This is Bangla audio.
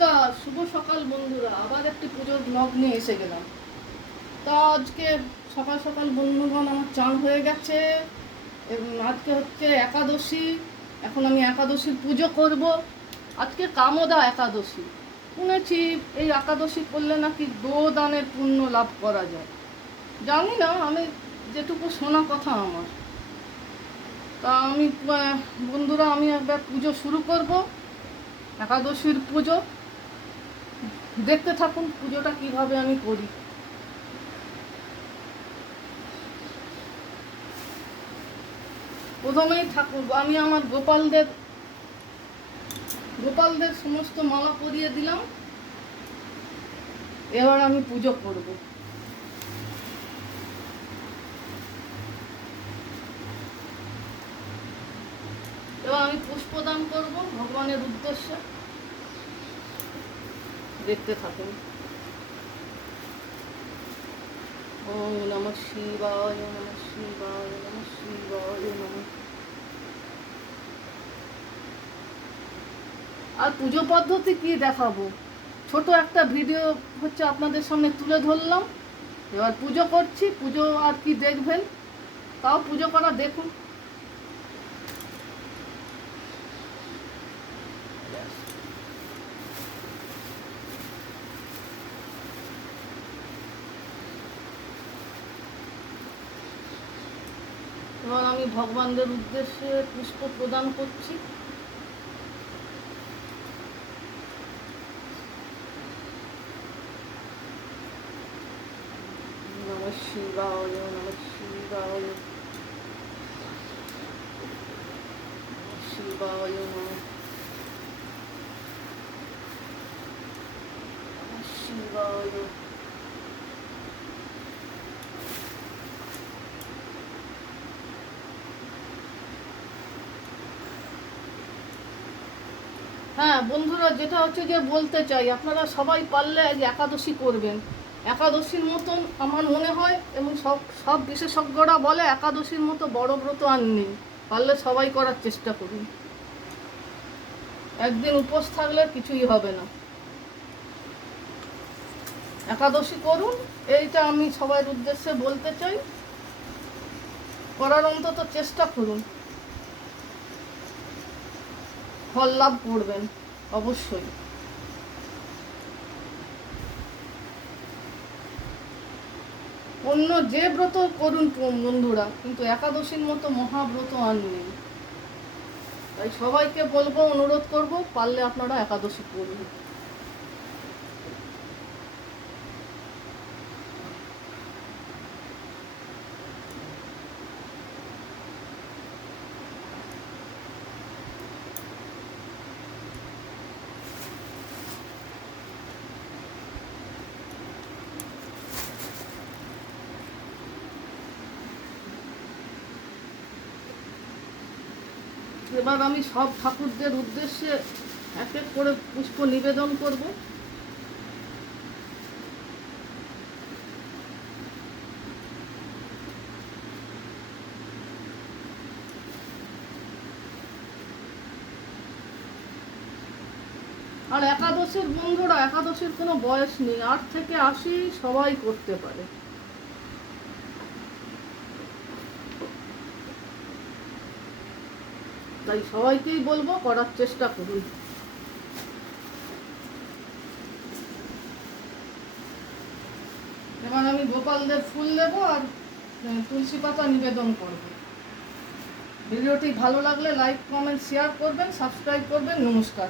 নমস্কার, শুভ সকাল বন্ধুরা। আবার একটি পুজোর ব্লগ নিয়ে এসে গেলাম। তা আজকে সকাল সকাল বন্ধুগণ আমার চান হয়ে গেছে এবং আজকে হচ্ছে একাদশী। এখন আমি একাদশীর পুজো করব। আজকে কামদা একাদশী। শুনেছি এই একাদশী করলে নাকি দানের পুণ্য লাভ করা যায়। জানি না, আমি যেটুকু শোনা কথা আমার। তা আমি বন্ধুরা, আমি একবার পুজো শুরু করব, একাদশীর পুজো। দেখতে থাকুন পুজোটা কিভাবে আমি করি। প্রথমেই ঠাকুর আমি আমার গোপালদের সমস্ত মালা পরিয়ে দিলাম। এবার আমি পুজো করব। এবার আমি পুষ্পদান করব ভগবানের উদ্দেশ্যে। দেখতে থাকুন। ওম নমঃ শিবায়, নমঃ শিবায়, নমঃ শিবায়, নমঃ। আর পুজো পদ্ধতি কি দেখাবো, ছোট একটা ভিডিও হচ্ছে আপনাদের সামনে তুলে ধরলাম। এবার পুজো করছি, পুজো আর কি দেখবেন, তাও পুজো করা দেখুন। এবার আমি ভগবানদের উদ্দেশ্যে পুষ্প প্রদান করছি। নমঃ শিবায়, নমঃ শিবায়, শিবায় নমঃ শিবায়। হ্যাঁ বন্ধুরা, যেটা হচ্ছে যে বলতে চাই, আপনারা সবাই পারলে আজ একাদশী করবেন। একাদশীর মতন আমার মনে হয়, এবং সব সব বিশেষজ্ঞরা বলে একাদশীর মতো বড় ব্রত আর নেই। পারলে সবাই করার চেষ্টা করুন। একদিন উপোস থাকলে কিছুই হবে না। একাদশী করুন, এইটা আমি সবার উদ্দেশ্যে বলতে চাই। করার অন্তত চেষ্টা করুন, ফল লাভ করবেন অবশ্যই। অন্য যে ব্রত করুন বন্ধুরা, কিন্তু একাদশীর মতো মহাব্রত আর নেই। তাই সবাইকে বলবো, অনুরোধ করব, পারলে আপনারা একাদশী করুন। এবার আমি সব ঠাকুরদের উদ্দেশ্যে এক এক করে পুষ্প নিবেদন করব। আর একাদশীর বন্ধুরা, একাদশীর কোনো বয়স নেই, 8 থেকে 80 সবাই করতে পারে। তাই সবাইকেই বলবো করার চেষ্টা করুন। এবার আমি গোপালদের ফুল দেব আর তুলসী পাতা নিবেদন করব। ভিডিওটি ভালো লাগলে লাইক, কমেন্ট, শেয়ার করবেন, সাবস্ক্রাইব করবেন। নমস্কার।